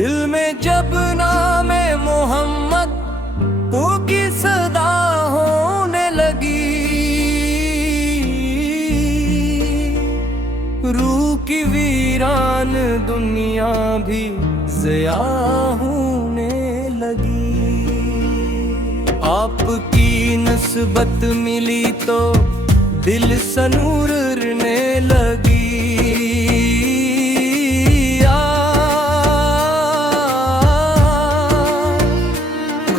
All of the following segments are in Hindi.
दिल में जब नामे मोहम्मद की सदा होने लगी, रूह की वीरान दुनिया भी ज़िया होने लगी। आपकी निस्बत मिली तो दिल सनूरने लगी।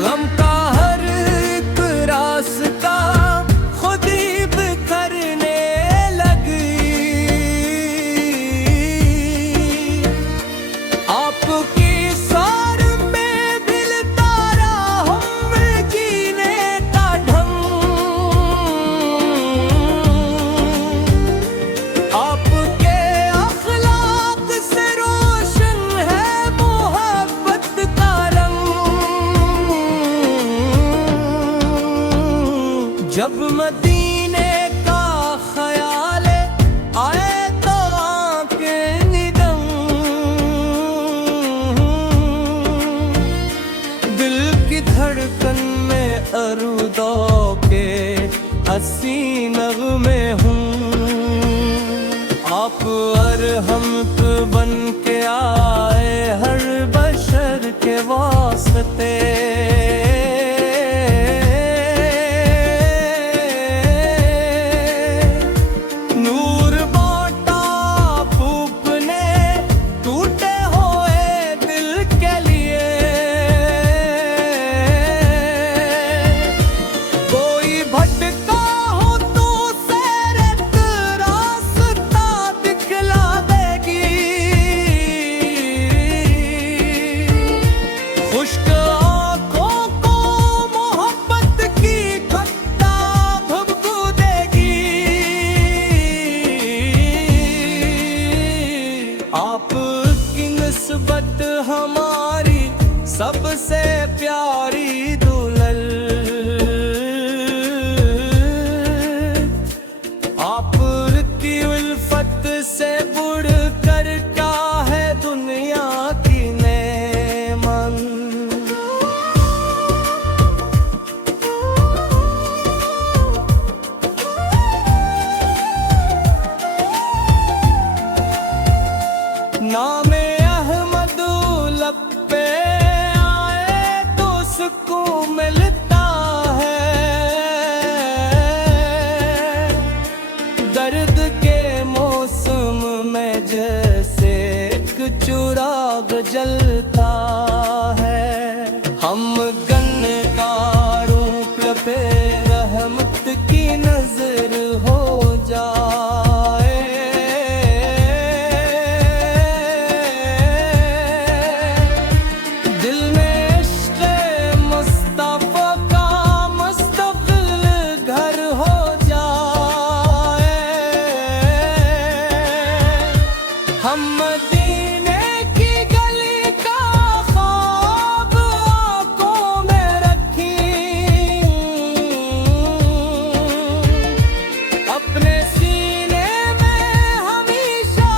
गम का हर एक रास्ता खुद ही बिखरने लगी। आपकी सार में दिल तारा हम जीने का ढंग। आपके अखलाक से रोशन है मोहब्बत का रंग। जब मदीने का ख्याल आए तो आंखें निदम। दिल की धड़कन में अरूदों के हसी नग़्मे हूँ। आप अरहमत बन के आए हर बशर के वास्ते। नूर बांटा आपने टूटे हुए दिल के लिए। कोई भटका हो तो सैरत रास्ता दिखला देगी। खुश्क आँखों को मोहब्बत की खट्टा भभू देगी। आपकी निस्बत हमारी सबसे प्यारी दुल्हन। आपकी उल्फत से बढ़कर क्या है दुनिया की नेमत। नामे अहमद लब पे आए तो सुकून मिलता है। दर्द के मौसम में जैसे एक चिराग जलता है। हम गन्नकारों पे रहमत की नजर हो जाए। दिल में इश्क़ मुस्तफ़ा का मुस्तक़िल घर हो जाए। हम मदीने की गली का ख्वाब आँखों में रखी। अपने सीने में हमेशा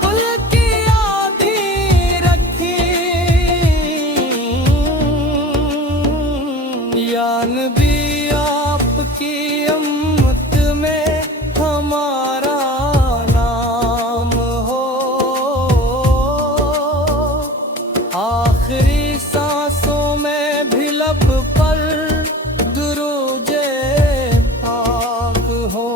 पुल की आंधी रखी। या नबी आपकी उम्मत में हमारा नाम हो। आखिरी सांसों में भी लब पर दुरूजे पाक हो।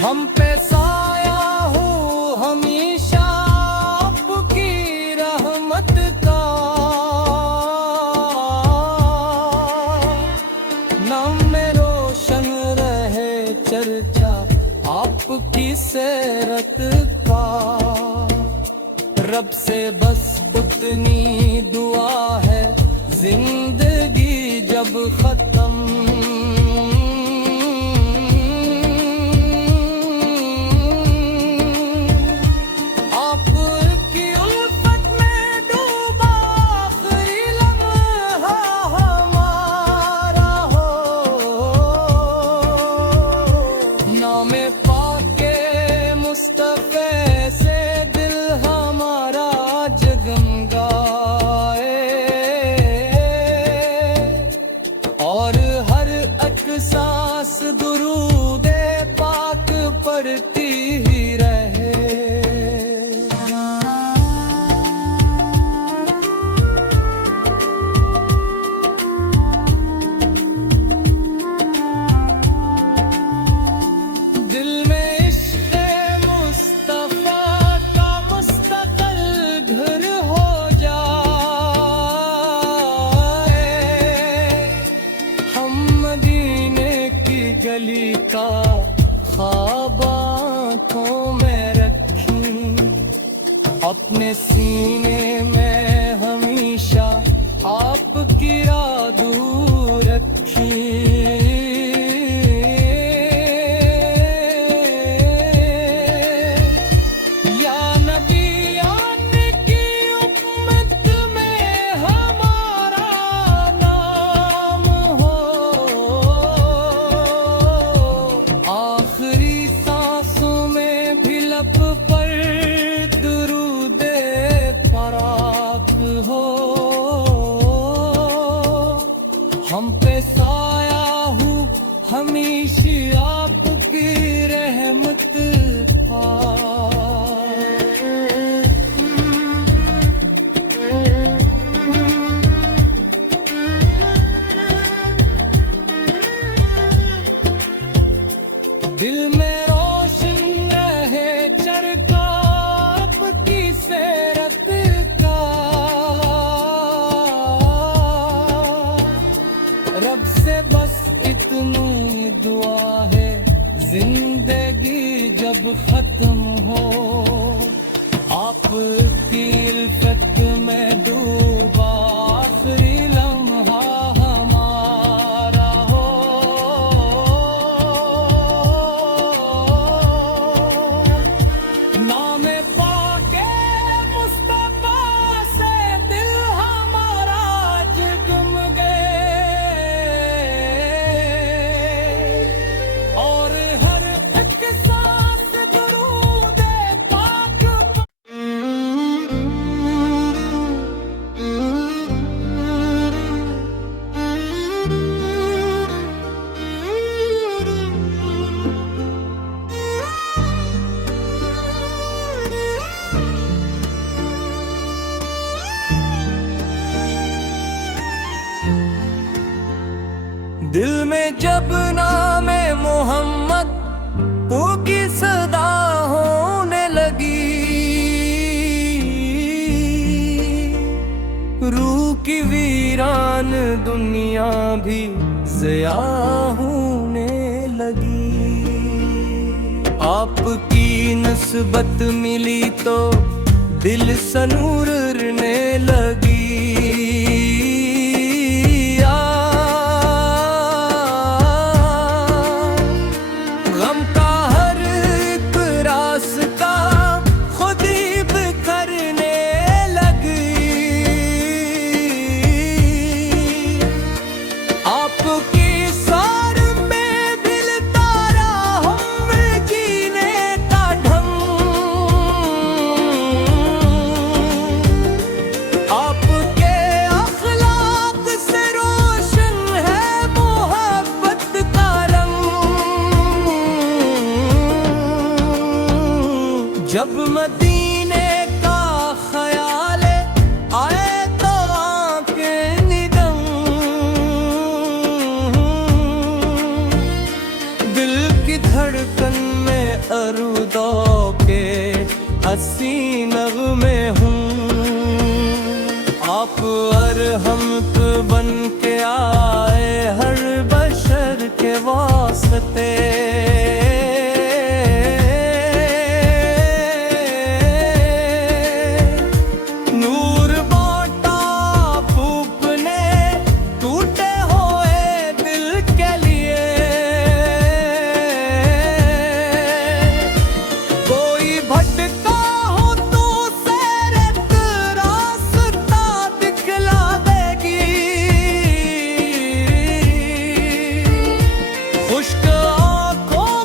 हम पे साया हो हमेशा आपकी रहमत का। नाम में रोशन रहे चर्चा आपकी सेरत का। रब से बस उतनी दुआ है जिंदगी जब खत्म। आपकी उल्फत में डूबा आखिरी लम्हा हमारा अपने सीने में हमेशा आपकी याद रखी। या नबी आने की उम्मत में हमारा नाम हो, आखिरी सांसों में भी लब पर दुरूदे पाक हो। हम पे साया हूँ हमेशा आपकी रहमत का। दिल में रोशन रहे चरखा आपकी सीरत का। रब से बस इतनी दुआ है जिंदगी जब खत्म हो, आपकी इल्फत में डूबा आखिरी लम्हा हमारा हो। नाम पाके मुस्तफा से दिल हमारा जगमगे, और हर एक सांस दुरूद पाक। दिल में जब नामे मोहम्मद की सदा होने लगी, रूह की वीरान दुनिया भी ज़िया होने लगी। आपकी नस्बत मिली तो दिल सनूरने लगी। गम का हर एक रास्ता खुद ही बिखरने लगी। आपकी सार में दिल तारा हम जीने का ढंग। आपके अखलाक से रोशन है मोहब्बत का रंग। जब मदीने का ख्याल आए तो आंखें निदम। दिल की धड़कन में अरूदों के हसी नगमे हूँ। आप अरहमत बन के आए हर बशर के वास्ते। नूर बांटा फूकने टूटे हुए दिल के लिए। कोई भटका हो तो सैरत रास्ता दिखला देगी। खुश्क आँखों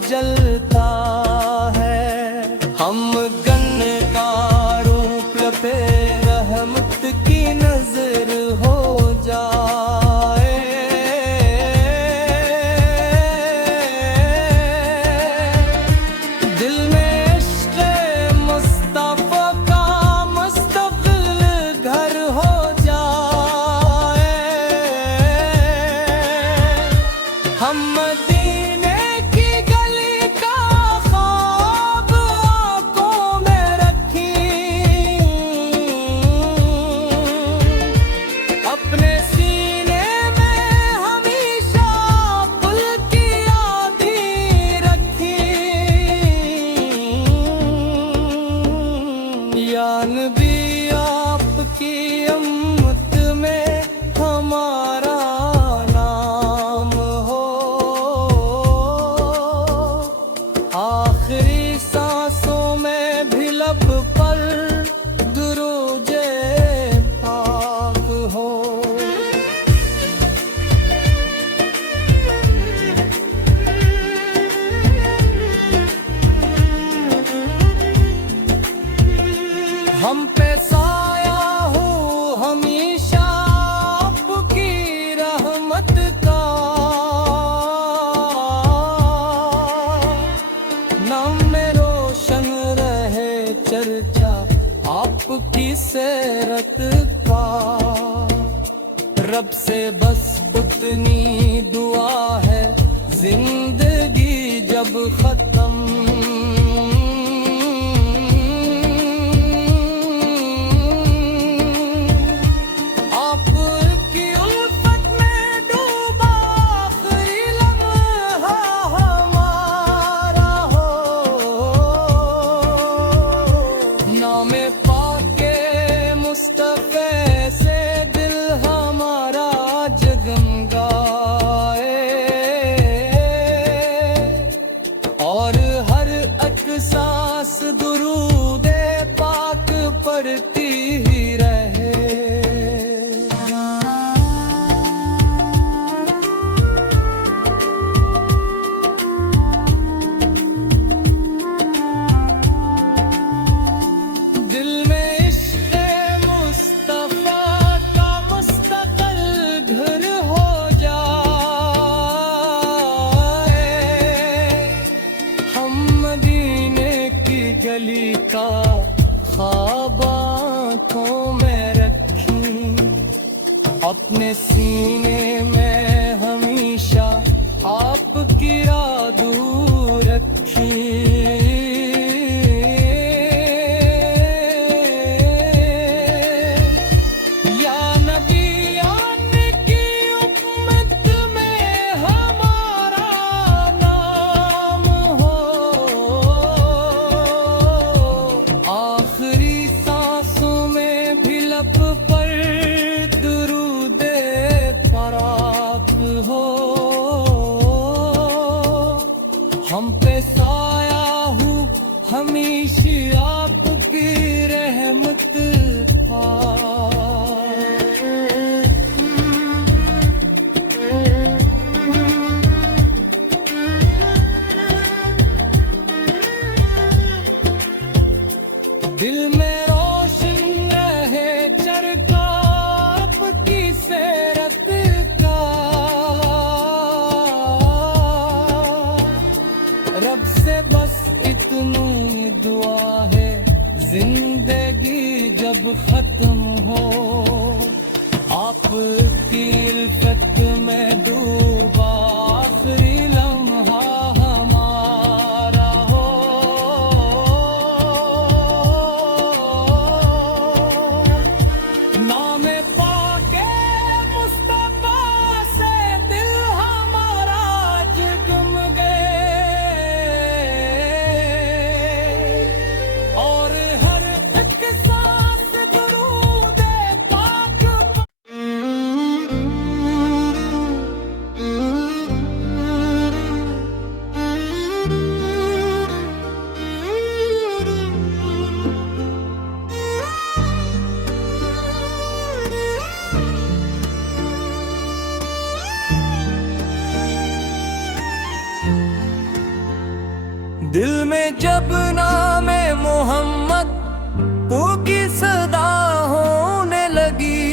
जलता है। हम गन्नकारों पे रहमत की नजर हो जाए। दिल में इश्क़ मुस्तफ़ा का मुस्तक़िल घर हो जाए। हम मदीने की गली का ख्वाब आँखों में रखी, अपने सीने में हमेशा पुल की यादी रखी। या नबी आपकी उम्मत में हमारा नाम हो, आखिरी सांसों में भी लब पर दुरूजे पाक हो। हम पे साया हो हमेशा आपकी रहमत का, नाम में रोशन रहे चर्चा आपकी सेरत का। रब से बस उतनी दुआ है जिंदगी जब खत्म, आपकी उल्फत में डूबा आखिरी लम्हा हमारा हो। नामे पाके मुस्तफ़े से दिल हमारा जगमगाए, और हर एक सांस दुरूदे पाक पढ़ती ही रहे। दिल में इश्क़ मुस्तफ़ा का मुस्तक़िल घर हो जाए। हम मदीने की गली का ख्वाब आँखों में रखी, अपने सीने में हमेशा आपकी याद रखी। या नबी आपकी उम्मत में हमारा नाम हो, आखिरी सांसों में भी लब पर दुरूदे पाक हो। हम पे साया हो हमेशा आपकी रहमत का। दिल में रोशन रहे चरखा आपकी सेरत का। रब से बस इतनी दुआ है जिंदगी जब खत्म हो, आपकी इल्फत में डूबा आखिरी लम्हा हमारा हो। नामे पाके मुस्तफ़ा से दिल हमारा जगमगाए, और हर एक सांस दुरूद पाक दिल में जब नामे मोहम्मद की सदा होने लगी,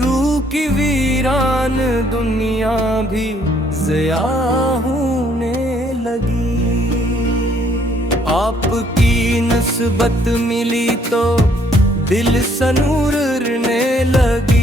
रूह की वीरान दुनिया भी ज़िया होने लगी। आपकी निस्बत मिली तो दिल सनूरने लगी।